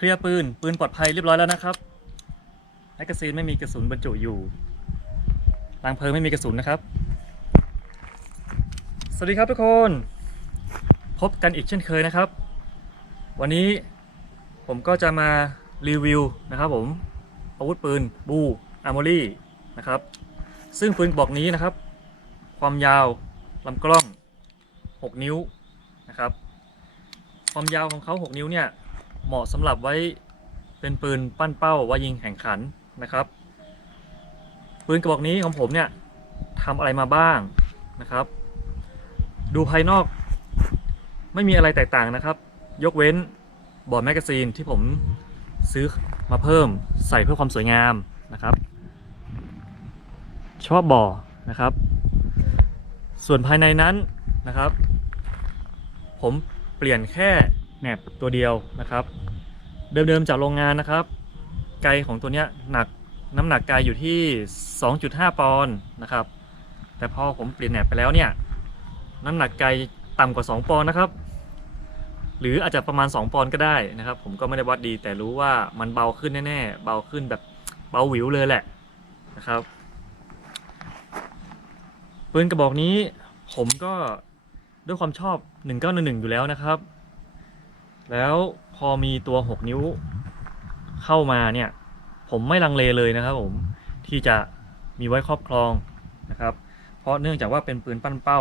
เคลียร์ปืน ปืนปลอดภัยเรียบร้อยแล้วนะครับแมกกาซีนไม่มีกระสุนบรรจุอยู่รางเพลิงไม่มีกระสุนนะครับ สวัสดีครับทุกคน พบกันอีกเช่นเคยนะครับ วันนี้ผมก็จะมารีวิวนะครับผมอาวุธปืนบูอาร์มอรี่นะครับ ซึ่งปืนบอกนี้นะครับ ความยาวลำกล้อง 6 นิ้วนะครับ ความยาวของเขา 6 นิ้วเนี่ย เหมาะสำหรับไว้เป็นปืนปั้นเป้าไว่ายิงแข่งขันนะครับ ปืนกระบอกนี้ของผมเนี่ยทำอะไรมาบ้างนะครับ ดูภายนอกไม่มีอะไรแตกต่างนะครับ ยกเว้นบอร์ดแมกกาซีนที่ผมซื้อมาเพิ่มใส่เพื่อความสวยงามนะครับ ชอบบอนะครับ ส่วนภายในนั้นนะครับ ผมเปลี่ยนแค่ แหนบตัวเดียวนะครับ เดิมๆจากโรงงานนะครับ ไกของตัวเนี้ยหนักน้ำหนักไกอยู่ที่ 2.5 ปอนด์นะครับ แต่พอผมเปลี่ยนแหนบไปแล้วเนี่ยน้ำหนักไกต่ำกว่า 2 ปอนด์นะครับ หรืออาจจะประมาณ 2 ปอนด์ก็ได้นะครับ ผมก็ไม่ได้วัดดีแต่รู้ว่ามันเบาขึ้นแน่ๆเบาขึ้นแบบเบาหวิวเลยแหละนะครับปืนกระบอกนี้ผมก็ด้วยความชอบ 1911 อยู่แล้วนะครับ แล้วพอมีตัว 6 นิ้วเข้ามาเนี่ย ผมไม่ลังเลเลยนะครับผมที่จะมีไว้ครอบครองนะครับ เพราะเนื่องจากว่าเป็นปืนปั้นเป้า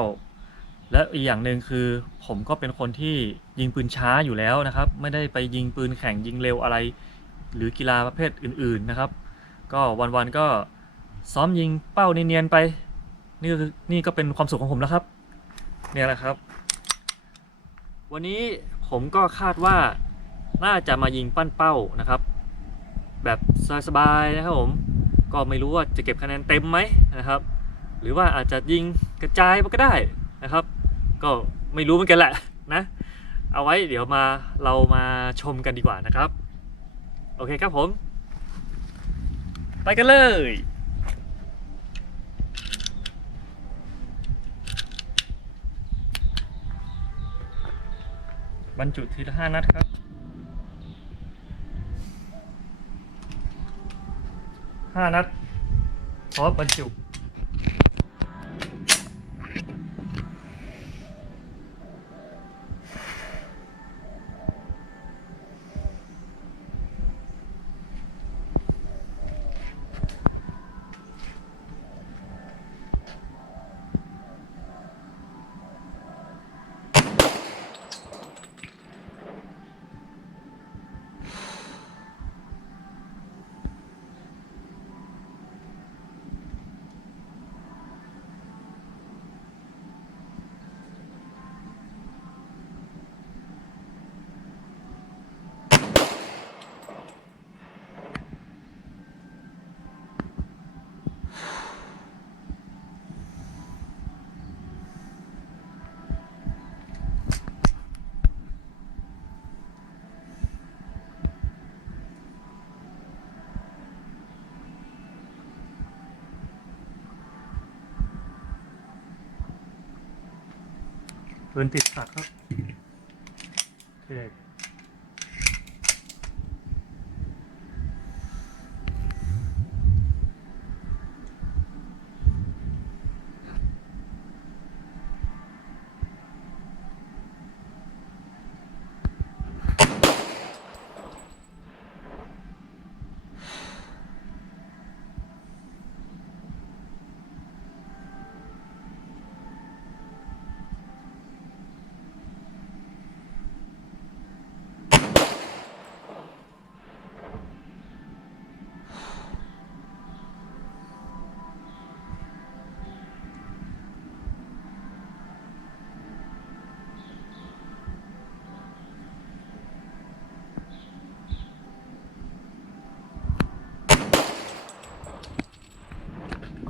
และอีกอย่างหนึ่งคือผมก็เป็นคนที่ยิงปืนช้าอยู่แล้วนะครับ ไม่ได้ไปยิงปืนแข่งยิงเร็วอะไร หรือกีฬาประเภทอื่น ๆนะครับ ก็วันๆก็ซ้อมยิงเป้าเนียนๆไป นี่ก็คือนี่ก็เป็นความสุขของผมแล้วครับ เนี่ยแหละครับ วันนี้ ผมก็คาดว่าน่าจะมายิงปั้นเป้านะครับ แบบสบายๆนะครับผม ก็ไม่รู้ว่าจะเก็บคะแนนเต็มไหมนะครับ หรือว่าอาจจะยิงกระจายมันก็ได้นะครับ ก็ไม่รู้เหมือนกันแหละนะ เอาไว้เดี๋ยวมาเรามาชมกันดีกว่านะครับ โอเคครับผม ไปกันเลย บรรจุทีละห้านัดครับ ห้านัดพร้อมบรรจุ ปืนติดสักครับโอเค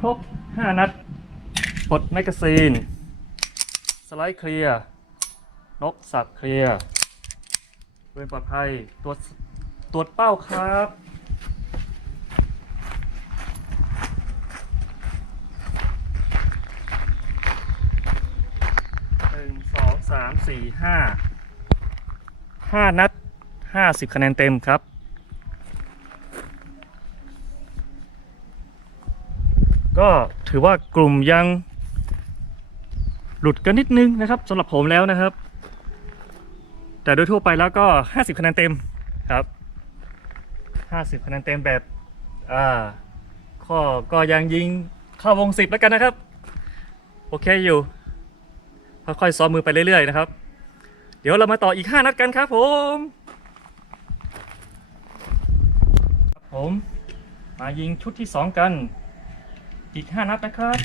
รบ 5 นัดปลดแมกกาซีน สไลด์เคลียร์ นกสับเคลียร์ปืนปลอดภัยตรวจตรวจเป้าครับหนึ่งสองสามสี่ห้าห้านัด50คะแนนเต็มครับ ก็ถือว่ากลุ่มยังหลุดกันนิดนึงนะครับสำหรับผมแล้วนะครับ แต่โดยทั่วไปแล้วก็ 50คะแนนเต็มครับ 50คะแนนเต็มแบบอ่าข้อก็ยังยิงเข้าวงสิบแล้วกันนะครับ โอเคอยู่ค่อยๆซ้อมมือไปเรื่อยๆนะครับ เดี๋ยวเรามาต่ออีก 5 นัดกันครับผมผมมายิงชุดที่ 2 กัน อีก5นัดนะครับ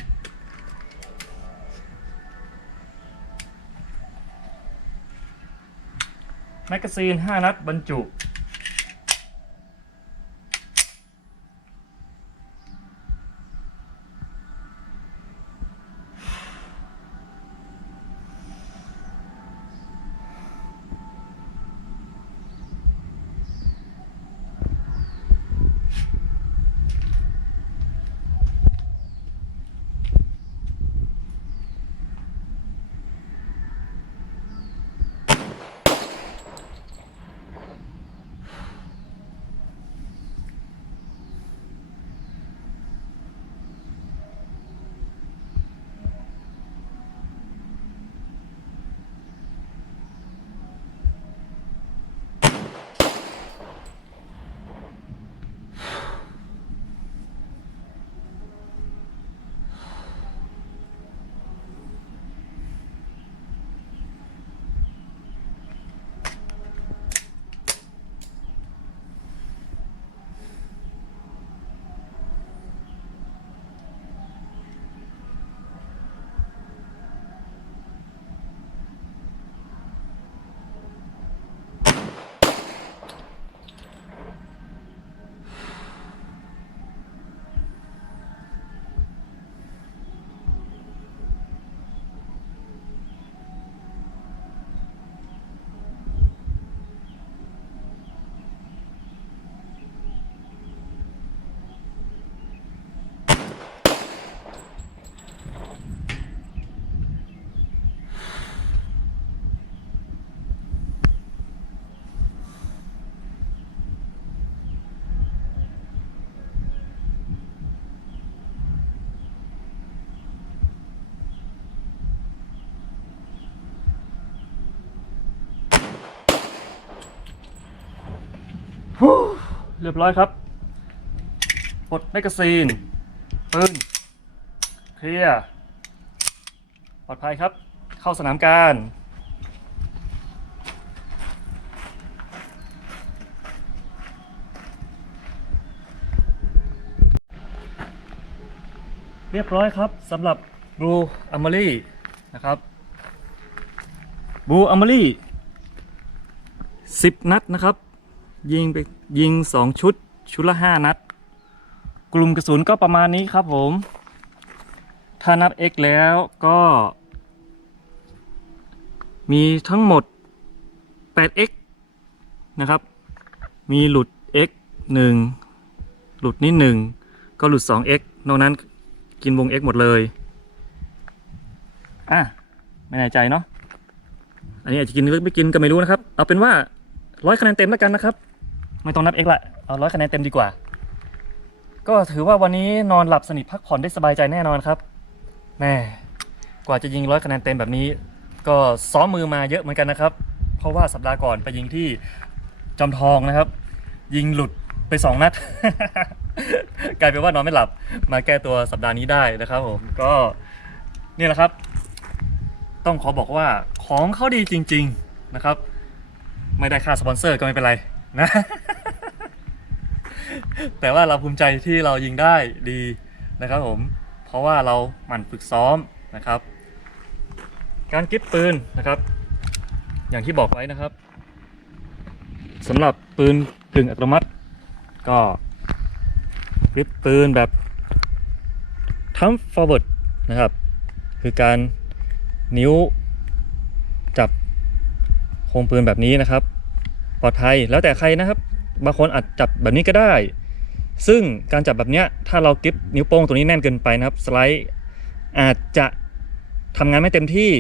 แมกกาซีน5นัดบรรจุ เรียบร้อยครับปลดแมกกาซีนปืนเคลียร์ปลอดภัยครับ เข้าสนามการเรียบร้อยครับสำหรับ Blue a m a r y นะครับ Blue a m a r y 10 นัดนะครับ ยิงไปยิง2ชุด ชุดละ5นัด กลุ่มกระสุนก็ประมาณนี้ครับผม ถ้านับ X แล้วก็ มีทั้งหมด 8x นะครับ มีหลุด x 1 หลุดนี่ 1 ก็หลุด 2x นอกนั้นกินวง x หมดเลย อะ ไม่แน่ใจเนาะ อันนี้อาจจะกินหรือไม่กินก็ไม่รู้นะครับ เอาเป็นว่าร้อยคะแนนเต็มแล้วกันนะครับ ไม่ต้องนับ x ละเอาร้อยคะแนนเต็มดีกว่า ก็ถือว่าวันนี้นอนหลับสนิทพักผ่อนได้สบายใจแน่นอนครับแม่กว่าจะยิงร้อยคะแนนเต็มแบบนี้ ก็ซ้อมมือมาเยอะเหมือนกันนะครับ เพราะว่าสัปดาห์ก่อนไปยิงที่จอมทองนะครับ ยิงหลุดไปสองนัด กลายเป็นว่านอนไม่หลับมาแก้ตัวสัปดาห์นี้ได้นะครับผมก็นี่แหละครับ ต้องขอบอกว่าของเขาดีจริง ๆนะครับ ไม่ได้ค่าสปอนเซอร์ก็ไม่เป็นไร นะ แต่ว่าเราภูมิใจที่เรายิงได้ดีนะครับผม เพราะว่าเราหมั่นฝึกซ้อมนะครับ การกริปปืนนะครับ อย่างที่บอกไว้นะครับสำหรับปืนกึ่งอัตโนมัติ ก็กริปปืนแบบทัม forward นะครับ คือการนิ้วจับโครงปืนแบบนี้นะครับ ปลอดภัยแล้วแต่ใครนะครับ บางคนอาจจับแบบนี้ก็ได้ ซึ่งการจับแบบเนี้ยถ้าเรากริปนิ้วโป้งตัวนี้แน่นเกินไปนะครับ สไลด์อาจจะทำงานไม่เต็มที่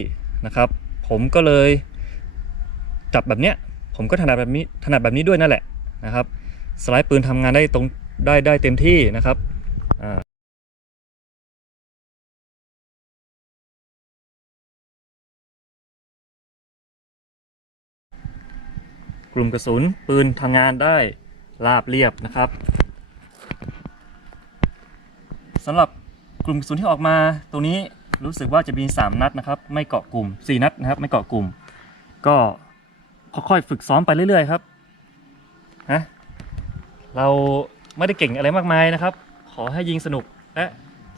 นะครับ ผมก็เลยจับแบบเนี้ยผมก็ถนัดแบบนี้ถนัดแบบนี้ด้วยนั่นแหละนะครับ สไลด์ปืนทำงานได้ตรงได้ได้เต็มที่นะครับ กลุ่มกระสุนปืนทำงานได้ราบเรียบนะครับสำหรับกลุ่มกระสุนที่ออกมาตัวนี้รู้สึกว่าจะมี 3 นัดนะครับ ไม่เกาะกลุ่ม 4 นัดนะครับ ไม่เกาะกลุ่ม ก็ค่อยๆฝึกซ้อมไปเรื่อยๆครับฮะเราไม่ได้เก่งอะไรมากมายนะครับ ขอให้ยิงสนุกและ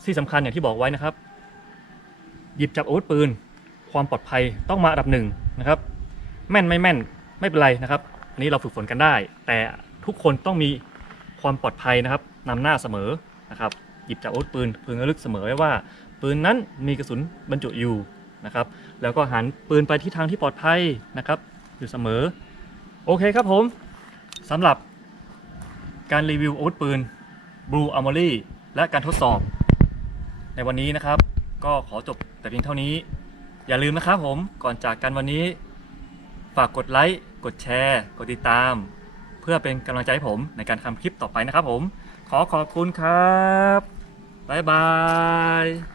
ที่สำคัญอย่างที่บอกไว้นะครับ หยิบจับอาวุธปืน ความปลอดภัยต้องมาอันดับหนึ่งนะครับ แม่นไม่แม่น ไม่เป็นไรนะครับอันนี้เราฝึกฝนกันได้ แต่ทุกคนต้องมีความปลอดภัยนะครับนำหน้าเสมอนะครับหยิบจับอาวุธปืนพึงระลึกเสมอไว้ว่า ปืนนั้นมีกระสุนบรรจุอยู่นะครับแล้วก็หันปืนไปที่ทางที่ปลอดภัยนะครับ อยู่เสมอ โอเคครับผมสำหรับการรีวิวอาวุธปืน Blue Armory และการทดสอบ ในวันนี้นะครับ ก็ขอจบแต่เพียงเท่านี้ อย่าลืมนะครับผมก่อนจากกันวันนี้ ฝากกดไลค์ กดแชร์ กดติดตาม เพื่อเป็นกำลังใจให้ผมในการทำคลิปต่อไปนะครับผม ขอขอบคุณครับ บ๊ายบาย